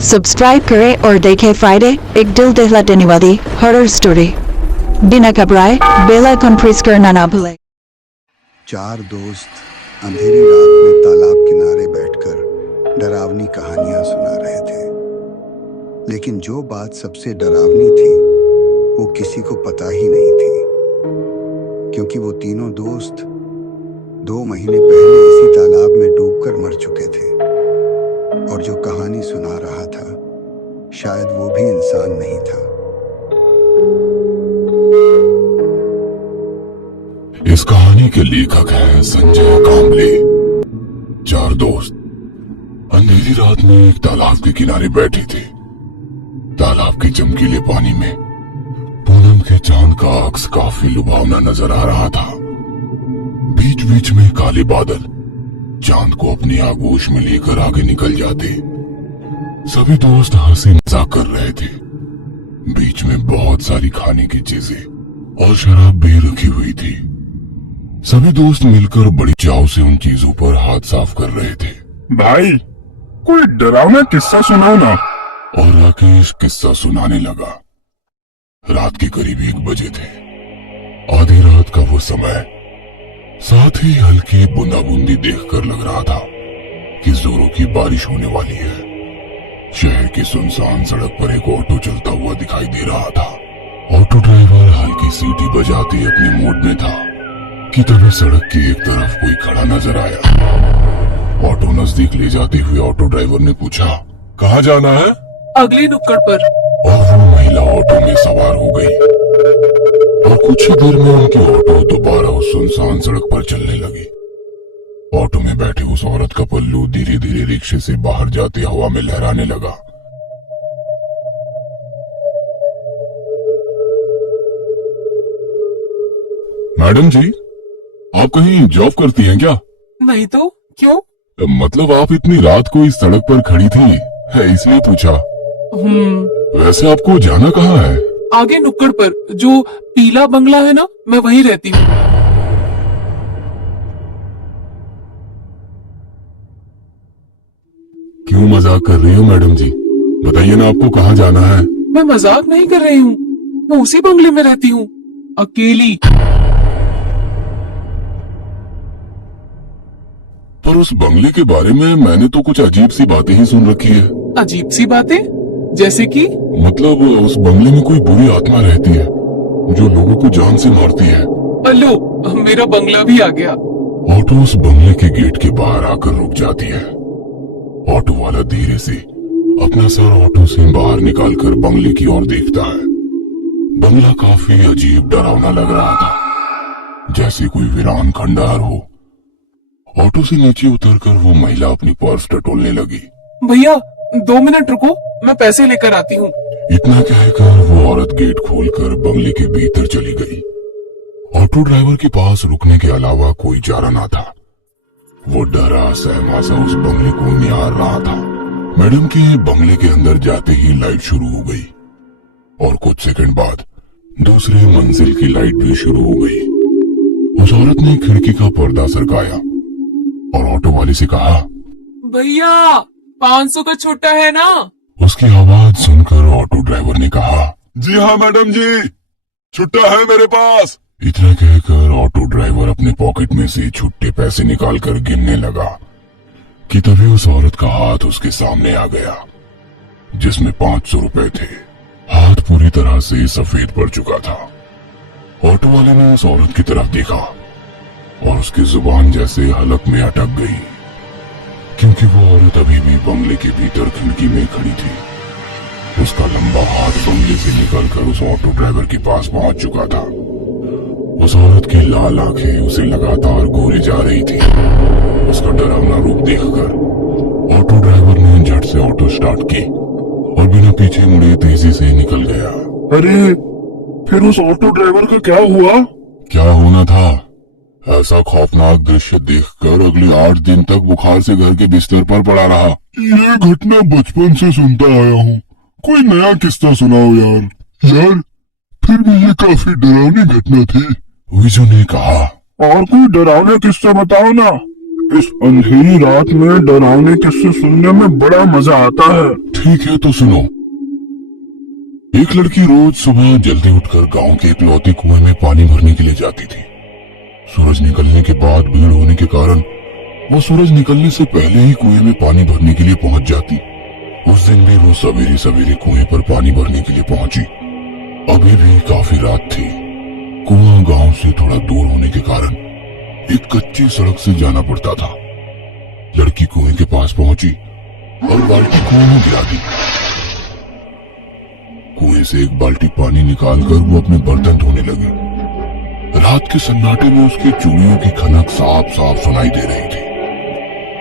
Subscribe करें और देखें फ्राइडे, एक दिल दहला देने वाली हॉरर स्टोरी। बिना घबराए बेल आइकन प्रेस करना ना भूलें। चार दोस्त अंधेरी रात में तालाब किनारे बैठकर डरावनी कहानियां सुना रहे थे। लेकिन जो बात सबसे डरावनी थी वो किसी को पता ही नहीं थी, क्योंकि वो तीनों दोस्त 2 महीने पहले इसी तालाब में डूबकर मर चुके थे। और जो कहानी सुना रहा था शायद वो भी इंसान नहीं था। इस कहानी के लेखक हैं संजय कांबले। 4 दोस्त अंधेरी रात में एक तालाब के किनारे बैठे थे। तालाब के चमकीले पानी में पूनम के चांद का अक्स काफी लुभावना नजर आ रहा था। बीच बीच में काले बादल चांद को अपनी आगोश में लेकर आगे निकल जाते। सभी दोस्त हंसी मजाक कर रहे थे। बीच में बहुत सारी खाने की चीजें और शराब भी रखी हुई थी। सभी दोस्त मिलकर बड़ी चाव से उन चीजों पर हाथ साफ कर रहे थे। भाई कोई डरावना किस्सा सुनाओ ना। और राकेश किस्सा सुनाने लगा। रात के करीब 1 बजे थे। आधी रात का वो समय, साथ ही हल्की बूंदाबूंदी देखकर लग रहा था कि जोरों की बारिश होने वाली है। शहर की सुनसान सड़क पर एक ऑटो चलता हुआ दिखाई दे रहा था। ऑटो ड्राइवर हल्की सीटी बजाते अपने मोड में था कि तभी सड़क की एक तरफ कोई खड़ा नजर आया। ऑटो नजदीक ले जाते हुए ऑटो ड्राइवर ने पूछा, कहाँ जाना है? अगली नुक्कड़ पर। और वो महिला ऑटो में सवार हो गई और कुछ ही देर में उनकी ऑटो दोबारा उस सुनसान सड़क पर चलने लगी। ऑटो में बैठे उस औरत का पल्लू धीरे धीरे रिक्शे से बाहर जाते हवा में लहराने लगा। मैडम जी, आप कहीं जॉब करती हैं क्या? नहीं तो क्यों? मतलब आप इतनी रात को इस सड़क पर खड़ी थी, इसलिए पूछा। वैसे आपको जाना कहाँ है? आगे नुक्कड़ पर जो पीला बंगला है ना, मैं वहीं रहती हूँ। क्यों मजाक कर रही हो मैडम जी? बताइए ना, आपको कहाँ जाना है? मैं मजाक नहीं कर रही हूँ, मैं उसी बंगले में रहती हूँ, अकेली। पर उस बंगले के बारे में मैंने तो कुछ अजीब सी बातें ही सुन रखी है। अजीब सी बातें? जैसे कि? मतलब उस बंगले में कोई बुरी आत्मा रहती है जो लोगों को जान से मारती है। हेलो, मेरा बंगला भी आ गया। ऑटो उस बंगले के गेट के बाहर आकर रुक जाती है। ऑटो वाला धीरे से अपना सर ऑटो से बाहर निकालकर बंगले की ओर देखता है। बंगला काफी अजीब डरावना लग रहा था, जैसे कोई वीरान खंडहर हो। ऑटो से नीचे उतरकर वो महिला अपनी पर्स टटोलने लगी। भैया 2 मिनट रुको, मैं पैसे लेकर आती हूँ। इतना कहकर वो औरत गेट खोलकर बंगले के भीतर चली गई। ऑटो ड्राइवर के पास रुकने के अलावा कोई चारा ना था। वो डरा सहमा सा उस बंगले को निहार रहा था। मैडम के बंगले के अंदर जाते ही लाइट शुरू हो गई और कुछ सेकंड बाद दूसरे मंजिल की लाइट भी शुरू हो गई। उस औरत ने खिड़की का पर्दा सरकाया और ऑटो वाले से कहा, भैया 500 का छोटा है ना? उसकी आवाज सुनकर ऑटो ड्राइवर ने कहा, जी हाँ मैडम जी, छुट्टा है मेरे पास। इतना कहकर ऑटो ड्राइवर अपने पॉकेट में से छुट्टे पैसे निकालकर गिनने लगा कि तभी उस औरत का हाथ उसके सामने आ गया, जिसमें 500 रुपए थे। हाथ पूरी तरह से सफेद पड़ चुका था। ऑटो वाले ने उस औरत की तरफ देखा और उसकी जुबान जैसे हलक में अटक गई, क्योंकि वो औरत अभी भी बंगले के भीतर खिड़की में खड़ी थी। उसका लंबा हाथ बंगले से निकलकर उस ऑटो ड्राइवर के पास पहुंच चुका था। उस औरत की लाल आंखें उसे लगातार घूरे जा रही थी। उसका डरावना रूप देखकर ऑटो ड्राइवर ने झट से ऑटो स्टार्ट की और बिना पीछे मुड़े तेजी से निकल गया। अरे फिर उस ऑटो ड्राइवर का क्या हुआ? क्या होना था? ऐसा खौफनाक दृश्य देखकर अगले 8 दिन तक बुखार से घर के बिस्तर पर पड़ा रहा। ये घटना बचपन से सुनता आया हूँ, कोई नया किस्सा सुनाओ यार। यार फिर भी ये काफी डरावनी घटना थी। विजू ने कहा, और कोई डरावना किस्सा बताओ ना। इस अंधेरी रात में डरावने किस्से सुनने में बड़ा मजा आता है। ठीक है तो सुनो। एक लड़की रोज सुबह जल्दी उठकर गांव के इकलौते कुएं में पानी भरने के लिए जाती थी। सूरज निकलने के बाद भीड़ होने के कारण वो सूरज निकलने से पहले ही कुएं में पानी भरने के लिए पहुंच जाती। उस दिन भी वो सवेरे सवेरे कुएं पर पानी भरने के लिए पहुंची। अभी भी काफी रात थी। कुआं गांव से थोड़ा दूर होने के कारण एक कच्ची सड़क से जाना पड़ता था। लड़की कुएं के पास पहुंची और बाल्टी कुएं में गिरा दी। कुएं से एक बाल्टी पानी निकालकर वो अपने बर्तन धोने लगी। रात के सन्नाटे में उसकी चूड़ियों की खनक साफ साफ सुनाई दे रही थी।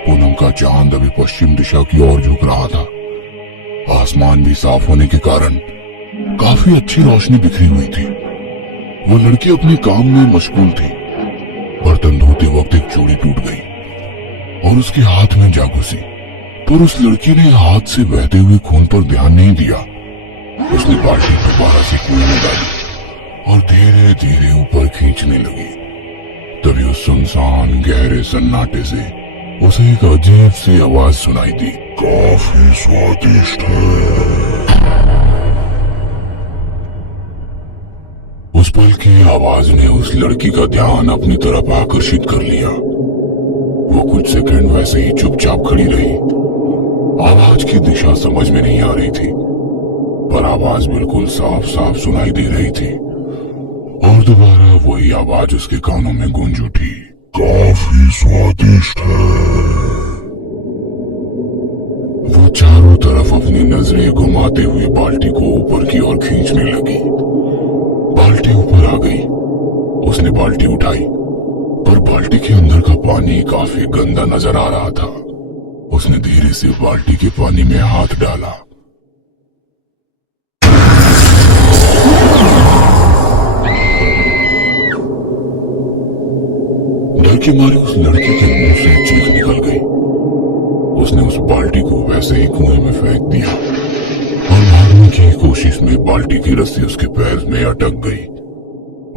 पूनम का चांद अभी पश्चिम दिशा की ओर झुक रहा था। आसमान भी साफ होने के कारण काफी अच्छी रोशनी बिखरी हुई थी। वो लड़की अपने काम में मशगूल थी। बर्तन धोते वक्त एक चूड़ी टूट गई और उसके हाथ में जा घुसी, पर उस लड़की ने हाथ से बहते हुए खून पर ध्यान नहीं दिया। उसने बाल्टी दोबारा से कुएं में डाली और धीरे धीरे ऊपर खींचने लगी। तभी उस सुनसान गहरे सन्नाटे से उसे एक अजीब सी आवाज सुनाई दी। काफी स्वादिष्ट है। उस पल की आवाज ने उस लड़की का ध्यान अपनी तरफ आकर्षित कर लिया। वो कुछ सेकंड वैसे ही चुपचाप खड़ी रही। आवाज की दिशा समझ में नहीं आ रही थी, पर आवाज बिल्कुल साफ साफ सुनाई दे रही थी। और दोबारा वही आवाज उसके कानों में गूंज उठी। काफी स्वादिष्ट है। वो चारों तरफ अपनी नजरें घुमाते हुए बाल्टी को ऊपर की ओर खींचने लगी। बाल्टी ऊपर आ गई। उसने बाल्टी उठाई, पर बाल्टी के अंदर का पानी काफी गंदा नजर आ रहा था। उसने धीरे से बाल्टी के पानी में हाथ डाला। डर के मारे उस लड़की के मुंह से चीख निकल गई। उसने उस बाल्टी को वैसे ही कुएं में फेंक दिया और भागने की कोशिश में बाल्टी की रस्सी उसके पैर में अटक गई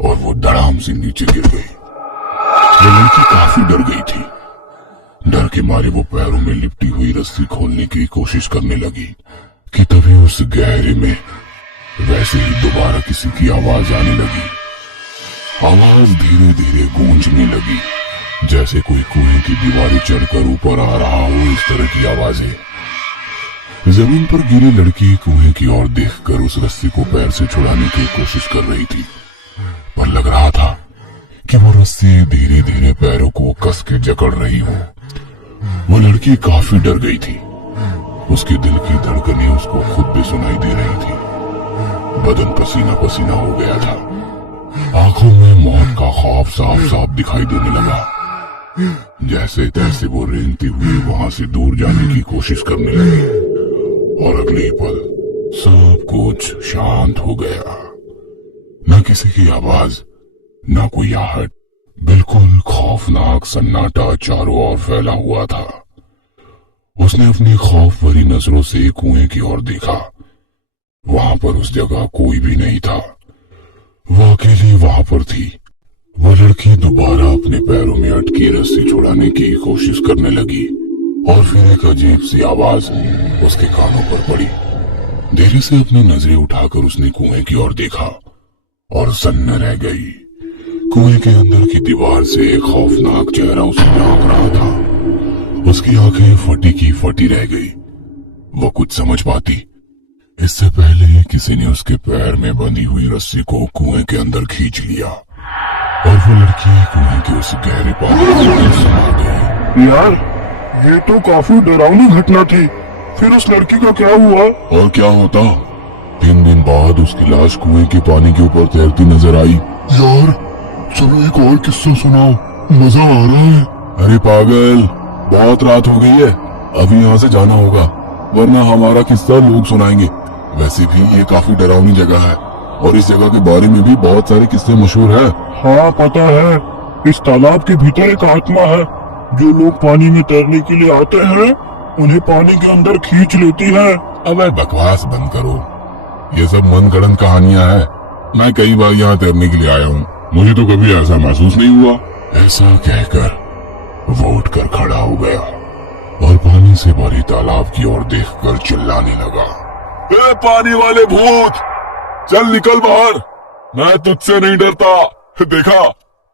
और वो धड़ाम से नीचे गिर गई। वो लड़की काफी डर गई थी। डर के मारे वो पैरों में लिपटी हुई रस्सी खोलने की कोशिश करने लगी कि तभी उस गहरे में वैसे ही दोबारा किसी की आवाज आने लगी। आवाज धीरे धीरे गूंजने लगी, जैसे कोई कुएं की दीवारें चढ़कर ऊपर आ रहा हो। इस तरह की आवाजें। जमीन पर गिरी लड़की कुएं की ओर देखकर उस रस्सी को पैर से छुड़ाने की कोशिश कर रही थी, पर लग रहा था कि वो रस्सी धीरे धीरे पैरों को कस के जकड़ रही हो। वो लड़की काफी डर गई थी। उसके दिल की धड़कनें उसको खुद भी सुनाई दे रही थी। बदन पसीना पसीना हो गया था। आंखों में मौत का खौफ साफ साफ दिखाई देने लगा। जैसे तैसे वो रेंगती हुई वहां से दूर जाने की कोशिश करने लगी और अगले ही पल सब कुछ शांत हो गया। न किसी की आवाज, न कोई आहट। बिल्कुल खौफनाक सन्नाटा चारों ओर फैला हुआ था। उसने अपनी खौफ भरी नजरों से कुएं की ओर देखा। वहां पर उस जगह कोई भी नहीं था। वो अकेली वहां पर थी। वो लड़की दोबारा अपने पैरों में अटकी रस्सी छुड़ाने की कोशिश करने लगी और फिर एक अजीब सी आवाज उसके कानों पर पड़ी। धीरे से अपनी नजरें उठाकर उसने कुएं की ओर देखा और सन्न रह गई। कुएं के अंदर की दीवार से एक खौफनाक चेहरा उसे झांक रहा था। उसकी आंखें फटी की फटी रह गई। वो कुछ समझ पाती इससे पहले किसी ने उसके पैर में बंधी हुई रस्सी को कुएं के अंदर खींच लिया और वो लड़की कुएं के उस गहरे पानी में समा गई। यार, ये तो काफी डरावनी घटना थी। फिर उस लड़की का क्या हुआ? और क्या होता? 3 दिन बाद उसकी लाश कुएं के पानी के ऊपर तैरती नजर आई। यार, चलो एक और किस्सा सुनाओ, मजा आ रहा है। अरे पागल, बहुत रात हो गई है, अभी यहाँ से जाना होगा, वरना हमारा किस्सा लोग सुनाएंगे। वैसे भी ये काफी डरावनी जगह है और इस जगह के बारे में भी बहुत सारे किस्से मशहूर है। हाँ पता है, इस तालाब के भीतर एक आत्मा है। जो लोग पानी में तैरने के लिए आते हैं उन्हें पानी के अंदर खींच लेती है। अबे बकवास बंद करो, ये सब मनगढ़ंत कहानियां हैं। मैं कई बार यहाँ तैरने के लिए आया हूँ, मुझे तो कभी ऐसा महसूस नहीं हुआ। ऐसा कहकर वो उठकर खड़ा हो गया और पानी से भरे तालाब की ओर देखकर चिल्लाने लगा, ए पानी वाले भूत, चल निकल बाहर, मैं तुझसे नहीं डरता। देखा,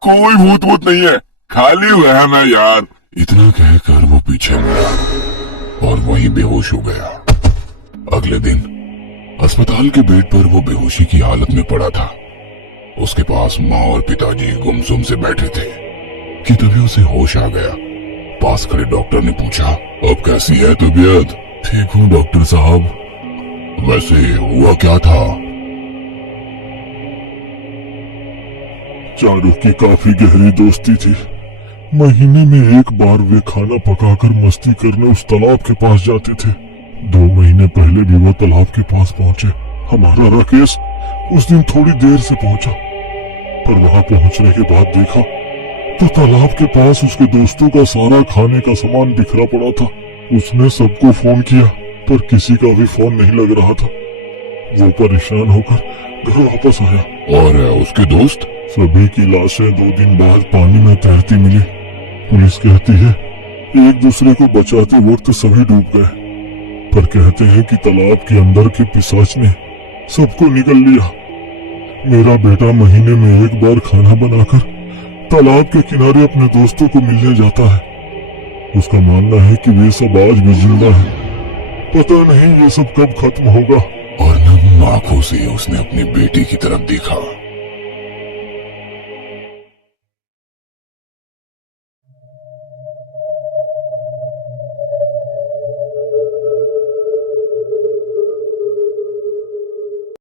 कोई भूत भूत नहीं है, खाली वहम है यार। इतना कहकर वो पीछे मुड़ा और वहीं बेहोश हो गया। अगले दिन अस्पताल के बेड पर वो बेहोशी की हालत में पड़ा था। उसके पास माँ और पिताजी गुमसुम से बैठे थे कि तभी उसे होश आ गया। पास खड़े डॉक्टर ने पूछा, अब कैसी है तबीयत? ठीक हूँ डॉक्टर साहब। वैसे हुआ क्या था? चारों की काफी गहरी दोस्ती थी। महीने में एक बार वे खाना पकाकर मस्ती करने उस तालाब के पास जाते थे। 2 महीने पहले भी वो तालाब के पास पहुंचे। हमारा राकेश उस दिन थोड़ी देर से पहुंचा, पर वहां पहुंचने के बाद देखा तो तालाब के पास उसके दोस्तों का सारा खाने का सामान बिखरा पड़ा था। उसने सबको फोन किया, पर किसी का भी फोन नहीं लग रहा था। वो परेशान होकर घर वापस आया। और उसके दोस्त? सभी की लाशें 2 दिन बाद पानी में तैरती मिली। पुलिस कहती है एक दूसरे को बचाते वक्त सभी डूब गए, पर कहते हैं कि तालाब के अंदर के पिशाच ने सबको निगल लिया। मेरा बेटा महीने में एक बार खाना बनाकर तालाब के किनारे अपने दोस्तों को मिलने जाता है। उसका मानना है कि वे सब आज भी जिंदा हैं। पता नहीं ये सब कब खत्म होगा। और नम आंखों से उसने अपनी बेटी की तरफ देखा।